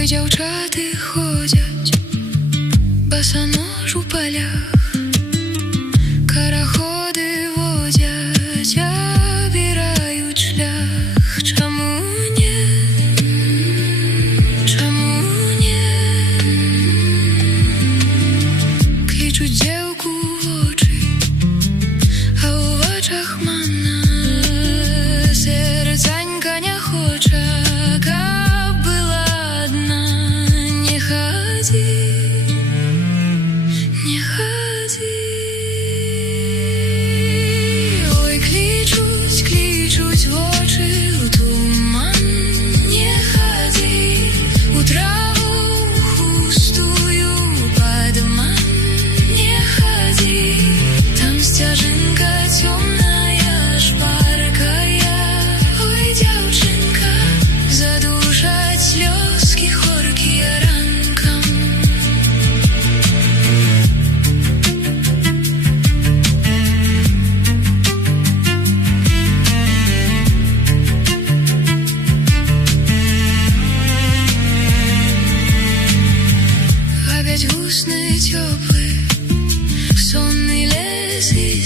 Ой, дівчата ходять босоніж у полях, караходи водять, обирають шлях. Чому ні? Чому ні? Кличуть дівку в очі, а у очах манна, сердценька не хоче, каб була одна. Не ходи, не ходи. Ой, кличуть, кличуть в очі, у туман. Не ходи, у траву густую под обман. Не ходи, там стяжинка темная, шпаркая. Ой, девчонка, задушать слезки хоркие ранком. Опять грустный, теплый, сонный лес и